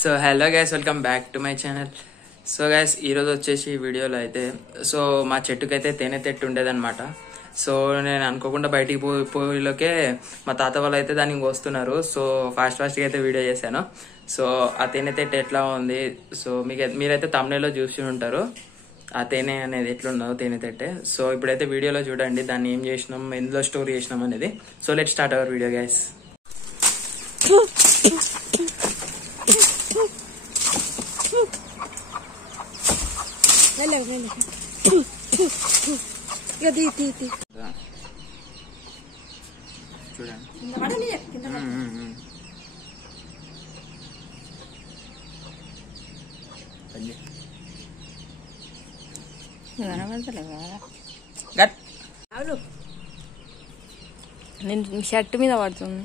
So hello guys, welcome back to my channel. So guys, ఈరోజు వచ్చేసి వీడియోలో అయితే సో మా చెట్టుకైతే తేనె తెట్టు ఉండేదన్నమాట. సో నేను అనుకోకుండా బయటికి పోయిలోకే మా తాత వాళ్ళు అయితే దానికి వస్తున్నారు. సో ఫాస్ట్గా అయితే వీడియో చేశాను. సో ఆ తేనె తెట్టు ఎట్లా ఉంది, సో మీరైతే తమిళలో చూసి ఉంటారు ఆ తేనె అనేది ఎట్లున్నదో తేనె తెట్టే. సో ఇప్పుడైతే వీడియోలో చూడండి దాన్ని ఏం చేసినాం, ఎందులో స్టోర్ చేసినాం అనేది. So let start our video guys. నేను షర్ట్ మీద పడుతుంది.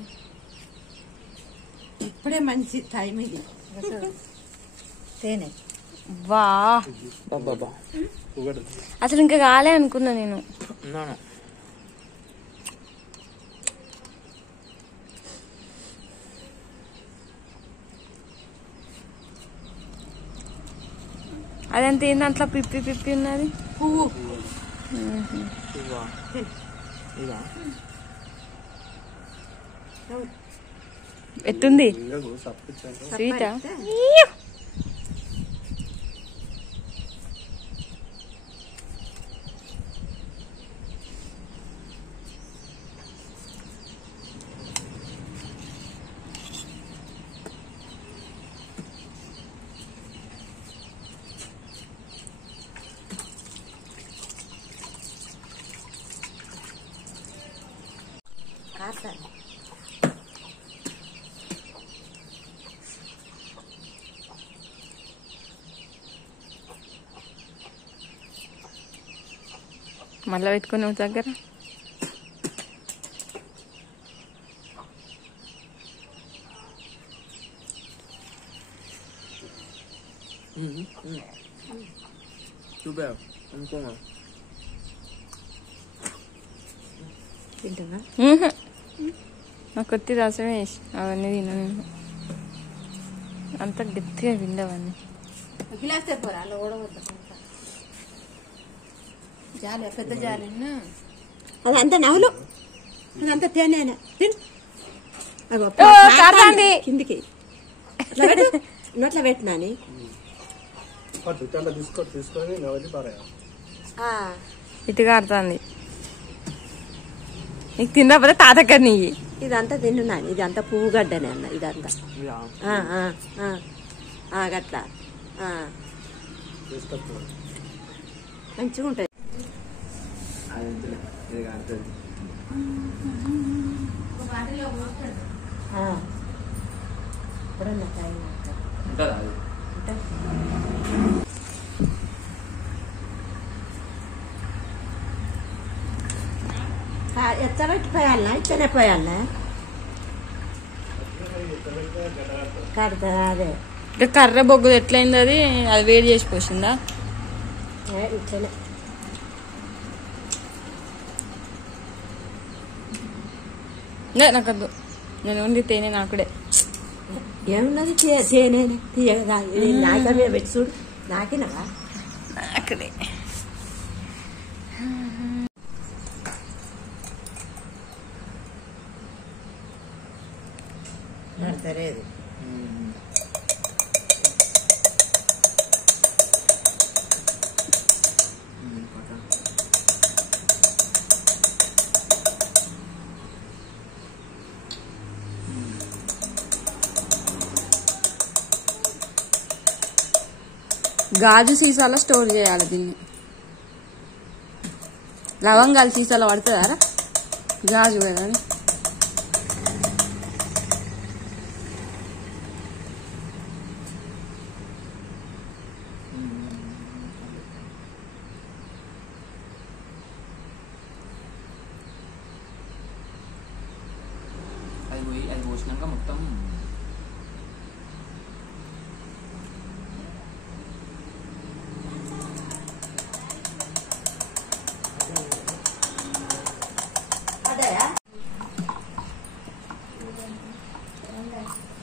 ఇప్పుడే మంచి టైం ఇది. తేనె వా అసలు ఇంకా కాలే అనుకున్నా నేను. అదంతా ఏంది అట్లా పిప్పి పిప్పి ఉన్నది. పువ్వు ఎట్టుంది స్వీటా? మళ్ళా పెట్టుకుని దగ్గర తింటున్నా. నాకు కొత్త రసమే వేసి అవన్నీ తిన్నాను. అంత గట్టిగా తిండవన్నీ. గిలాస్ తెప్పరా అలా ఓడవద్దు. జాలి పెద్ద జాలి. అదంతా నవ్వులు, అదంతా తేనె. కిందికి నోట్ల పెట్టినాని ఇటు కారుతుంది. నీకు తిన్నప్పుడు తాతక్క నీ ఇదంతా తిన్నాను. ఇదంతా పువ్వు గడ్డనే అన్న. ఇదంతా గట్లా మంచిగా ఉంటుంది. ఎత్తబెట్టి పోయాలనా ఇచ్చనే పోయాలనా కడతా? అదే ఇట్లా కర్ర బొగ్గు ఎట్లయింది అది వేడి చేసి పోసిందా? ఇచ్చనే నాకద్దు, నేను ఓన్లీ తేనె నాకుడే. ఏమున్నది తేనె తీయగా నాక మీద పెట్టి చూడు. నాకినవా? నాకుడే. సరేది గాజు సీసాలో స్టోర్ చేయాలి దీన్ని. లవంగాలు సీసాలో పడుతుందా? గాజు కదా. అది పోసినాక మొత్తం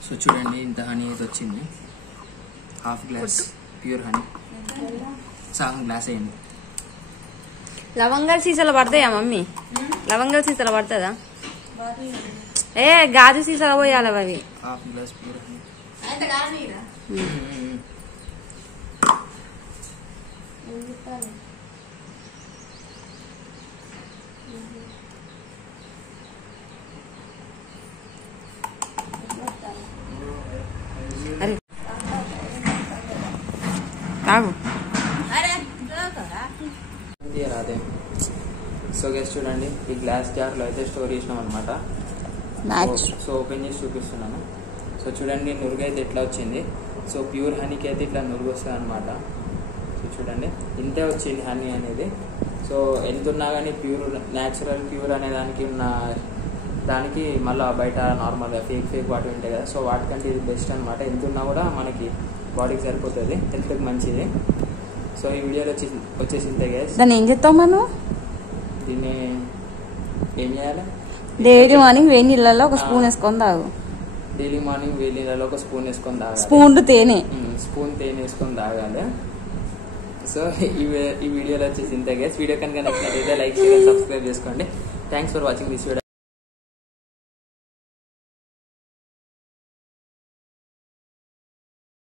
సో చూడండి ఇంత హనీ అయితే వచ్చింది. హాఫ్ గ్లాస్ ప్యూర్ హనీ, సగం గ్లాస్ వేయండి. లవంగాలు సీసాలు పడతాయా మమ్మీ? లవంగాలు సీసాలు పడుతుందా? ఏ గాజు సీసాలు పోయాలి అవి. Half glass pure honey. అరే కాదు అదే. సో గెస్ చూడండి, ఈ గ్లాస్ జార్ లో అయితే స్టోర్ చేసినాం అనమాట. సో ఓపెన్ చేసి చూపిస్తున్నాను. సో చూడండి నురుగు అయితే ఎట్లా వచ్చింది. సో ప్యూర్ హనీకి అయితే ఇట్లా నురుగు వస్తుంది అనమాట. సో చూడండి ఇంతే వచ్చింది హనీ అనేది. సో ఎంత ఉన్నా కానీ ప్యూర్ న్యాచురల్ ప్యూర్ అనే దానికి ఉన్న దానికి మళ్ళీ బయట నార్మల్గా ఫేక్ వాటి ఉంటాయి కదా. సో వాటికంటే ఇది బెస్ట్ అనమాట. ఎంత ఉన్నా కూడా మనకి బాడీకి సరిపోతుంది, హెల్త్కి మంచిది. సో ఈ వీడియోలో వచ్చేసి ఇంతే గైస్. దాన్ని ఏం చేస్తావు మనం? దీన్ని ఏం చేయాలి? డైలీ మార్నింగ్ వేడి నీళ్ళలో ఒక స్పూన్ వేసుకొని తాగు. డైలీ మార్నింగ్ వేడి నీళ్ళలో ఒక స్పూన్ వేసుకొని తాగాలి. స్పూన్ తేనె వేసుకొని తాగాలి. సో ఈ వీడియోలో వచ్చేసి ఇంతే గైస్. వీడియో కనుక నచ్చినట్లయితే లైక్ చేయండి, సబ్స్క్రైబ్ చేసుకోండి. Thanks for watching this video.